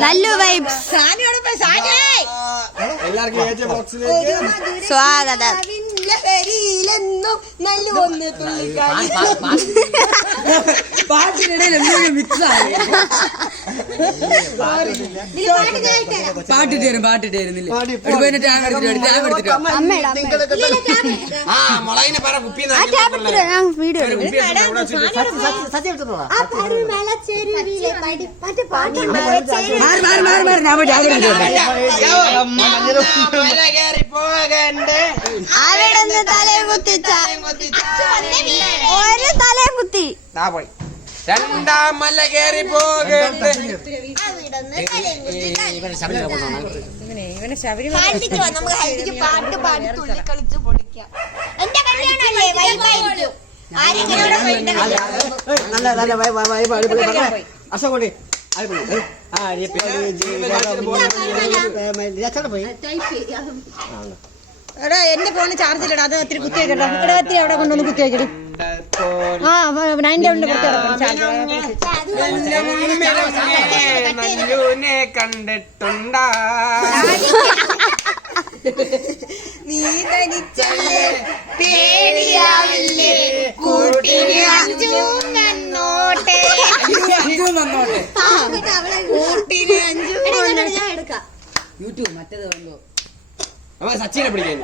നല്ലു vibes സ്വാഗതം. പാട്ടിനിടയിൽ എന്തെങ്കിലും mix ആയി പാട്ടിട്ടായിരുന്നില്ലേ അവിടുന്ന് തലയും കുത്തിച്ച ഒരു തലയും കുത്തി രണ്ടാം മല കയറി പോകണ്ട്. പാട്ട് പാടി തുള്ളി കളിച്ച് പൊളിക്കാം. എന്റെ കല്യാണല്ലേ വൈബായിരിക്കും. അശോകോട്ടെ എടാ എന്റെ ഫോണ് ചാർജിലിടാ. അത് ഒത്തിരി കുത്തി വെക്കട്ടോ. ഇവിടെ ഒത്തിരി അവിടെ കൊണ്ടുവന്ന് കുത്തി വെക്കടി. ആ 9 കണ്ടിട്ടുണ്ടാ നീ തനിച്ചല്ലേ പേടിയാവില്ലേ കൂട്ടിന് അഞ്ചും വന്നോട്ടെ കൂട്ടിന് 5 ഞാൻ എടുക്കാം. യൂട്യൂബ് മറ്റേത് സച്ചിനെ പിടിക്കാൻ